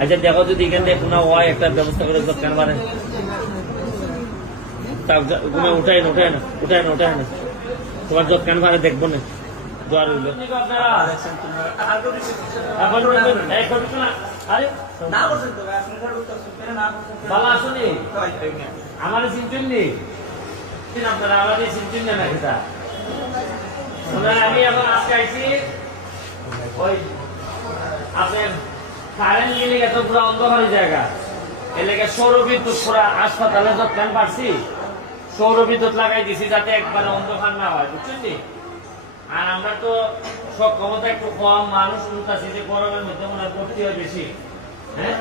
আচ্ছা দেখো যদি এখানে কোনো হয় একটা ব্যবস্থা করে কেন মানে কোনো উঠাই না উঠাই না উঠাই না উঠাই না। তোমার যত কেন মানে দেখব না। জোয়ার হইল। আমার আপনারা আমি এখন আজকে আইছি ওই আপনার কারেন্ট গেলে এত পুরো অন্ধকার জায়গা এলাকা সৌর বিদ্যুৎ পুরা হাসপাতালে যত কেন পারছি সৌর বিদ্যুৎ লাগাই দিছি যাতে একবারে অন্ধকার না হয় বুঝছেন নি? আর আমরা তো সব ক্ষমতা একটু কম মানুষ উঠতেছি যে গরমের মধ্যে মনে হয় ভর্তি হয় বেশি। হ্যাঁ?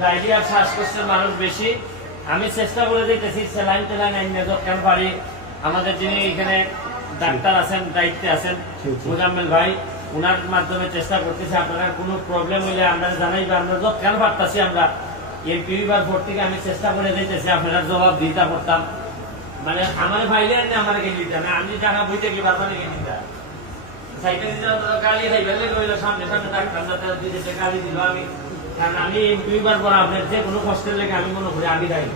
ডায়রিয়া শ্বাসকষ্টের মানুষ বেশি। আমি চেষ্টা করে দিতেছি স্যালাইন টেলাইন আইনে কেন পারি আমাদের যিনি এখানে ডাক্তার আছেন দায়িত্বে আছেন মুজাম্মেল ভাই। ওনার মাধ্যমে চেষ্টা করতেছি আপনার কোনো প্রবলেম হইলে আমরা জানাইবে আমরা যত কেন পারতাছি আমরা। এমপি বার ভোট থেকে আমি চেষ্টা করে দিতেছি আপনার জবাব দিতে করতাম। মানে আমার ভাইলে আনি আমার কে দিতে না আমি জানা বইতে কি পারবা নাকি দিতে। সাইকেল দিতে তো গালি খাই ফেলে কইলো সামনে সামনে ডাক্তার ডাক্তার দিতে গালি দিল আমি। কারণ আমি দুইবার পর আপনার যে কোনো কষ্টের লেগে আমি মনে করি আমি দায়ী।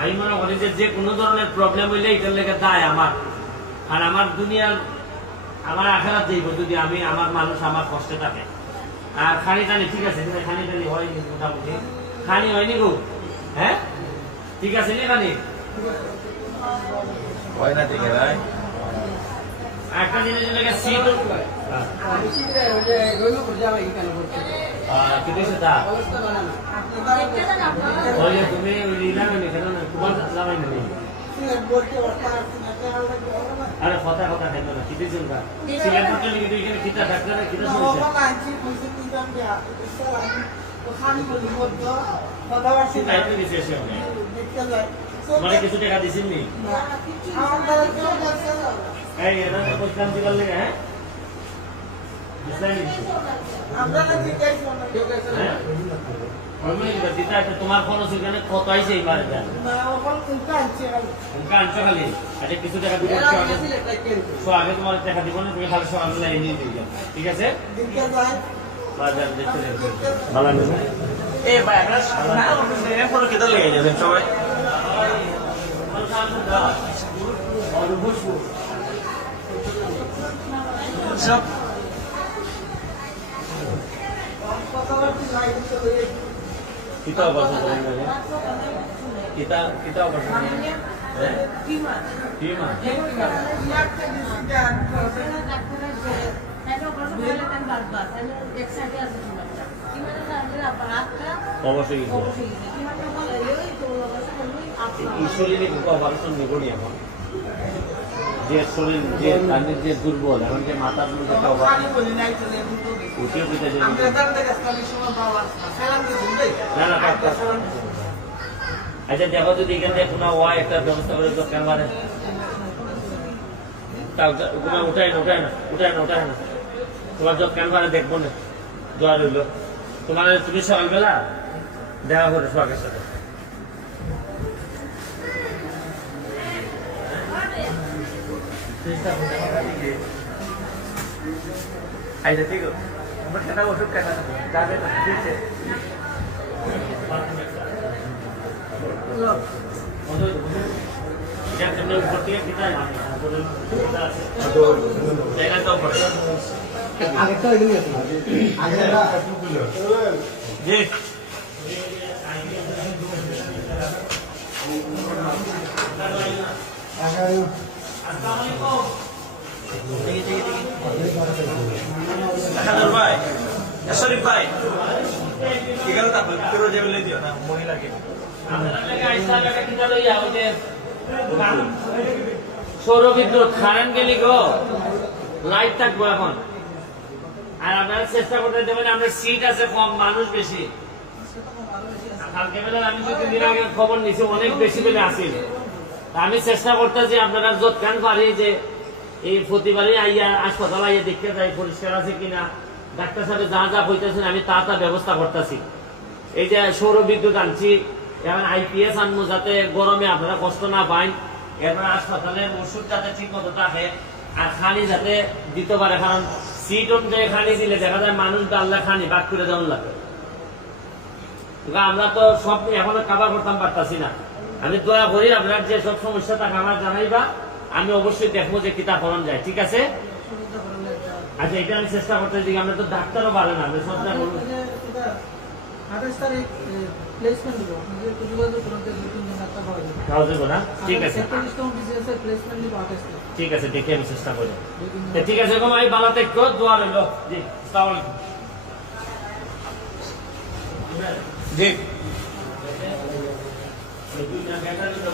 আমি মনে করি যে যে কোনো ধরনের প্রবলেম হইলে এটার লেগে দায় আমার। আর আমার দুনিয়ার আমার আখেরাত যাইব যদি আমি আমার মানুষ আমার কষ্টে থাকে। আর খানি টানি ঠিক আছে খানি টানি হয়নি মোটামুটি। খানি হয়নি গো। হ্যাঁ? ঠিক আছে নি খানি? হয় না ঠিক ভাই। একটা জিনিস তুমি তোমার নি আরে কথা কথা খাইতো না কিতে চলবা সিলেট পর্যন্ত কিন্তু এখানে কিতা ডাক্তার কিতা শুনছে খাইতে দিছে সে অনেক মানে কিছু টাকা দিছেন নি এই এটা তো বলতাম দিবার লাগে হ্যাঁ? ইসলামী হ্যাঁ আমি এটা দিতা এটা তোমার খরচ এখানে কত আইছে উনকা আনছো খালি। আচ্ছা কিছু টাকা দিবো সো আগে তোমার টাকা দিব না তুমি খালি সকালে এনে দিয়ে ঠিক আছে? বাজার দেখতে ভালো এ ভাই আমরা না করতেছি কেটে লেগে যাবেন সবাই। সব kita apa sebenarnya eh Bima অবশ্যই কিন্তু অপারেশন নেব নি এখন যে শরীর, যে তাদের যে দুর্বল, এখন যে মাথার মধ্যে একটা কাট। আচ্ছা দেখো যদি এখানে কোনো হয় একটা ব্যবস্থা করে তো মানে দেখব না, জোয়ার হইল। তোমার তুমি সকালবেলা দেখা করে সোহাগের সাথে। আইলে ঠিক কেনা ওষুধ কেনা যাবে না দিচ্ছে এটা তুমি উপর থেকে কিনা জায়গা তো উপরে জি হাজার কারেন্ট গেলি গো। লাইট থাকব এখন। আর আপনারা চেষ্টা করতে দেবেন আমরা সিট আছে কম, মানুষ বেশি। কালকে বেলা আমি দুই আগে খবর নিছি, অনেক বেশি বেলে আসিল। তা আমি চেষ্টা করতেছি আপনারা যত কান পারি যে এই প্রতিবারই আইয়া হাসপাতাল আইয়া দেখতে যাই, পরিষ্কার আছে কিনা, ডাক্তার সাহেব যা যা হইতেছেন আমি তা তা ব্যবস্থা করতেছি। এই যে সৌর বিদ্যুৎ আনছি, এখন আইপিএস আনব যাতে গরমে আপনারা কষ্ট না পান এরপর হাসপাতালে ওষুধ যাতে ঠিক মতো থাকে আর খানি যাতে দিতে পারে, কারণ সিট অনুযায়ী খানি দিলে দেখা যায় মানুষ ডাল্লা খানি বাদ করে দেওয়ার লাগে। আমরা তো সব এখনও কাবার করতাম পারতাছি না। আমি দোয়া করি আপনার যে সব সমস্যা থাকে আমার জানাইবা। আমি অবশ্যই দেখব যে কিতাব ফলন যায় ঠিক আছে? আচ্ছা এটা আমি চেষ্টা করতে দিই আমরা তো ডাক্তারও পারে না আমি যাব। না? ঠিক আছে। একচল্লিশটা বিসিএস এর প্লেসমেন্ট দিব আঠাশ তারিখ। ঠিক আছে দেখে আমি চেষ্টা করি। ঠিক আছে দোয়া রইল। জি জি। এই দুইটা ব্যাটারির ব্যবস্থা